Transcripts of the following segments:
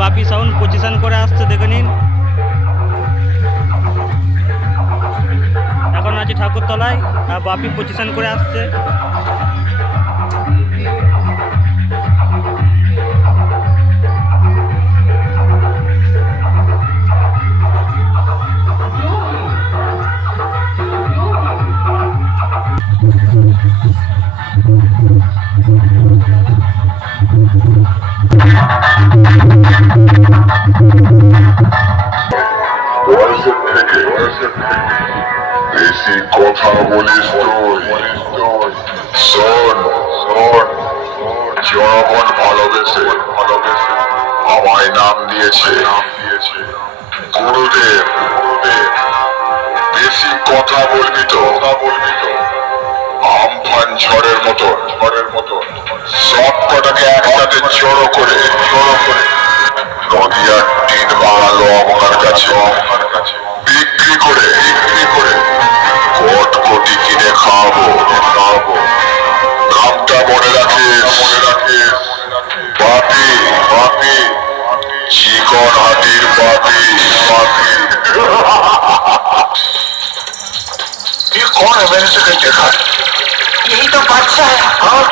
বাপি sound position করে আসছে, দেখে নিন। এখন আছে ঠাকুরতলায়, আর বাপি পজিশন করে আসছে। বয়সের বেশি কথা বলিস শোন শোন জনগণ ভালোবেসে ভালোবেসে, আমায় নাম দিয়েছে। নাম দিয়েছে গুরুদেব গুরুদেব বেশি কথা বলবি তো? কথা বলবি তো আমফান ঝড়ের মতো ঝড়ের মতো সব কটাকে একসাথে জড়ো করে। জড়ো করে নদিয়ার টিন বাঙালো আমার কাছে আমার কাছে বিক্রি করে বিক্রি করে। ये कौन है? मैंने तो कहीं देखा यही तो बादशाह है। हाँ?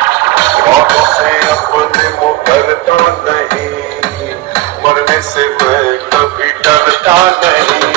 से अपने मुकरता नहीं मरने से मैं कभी डरता नहीं।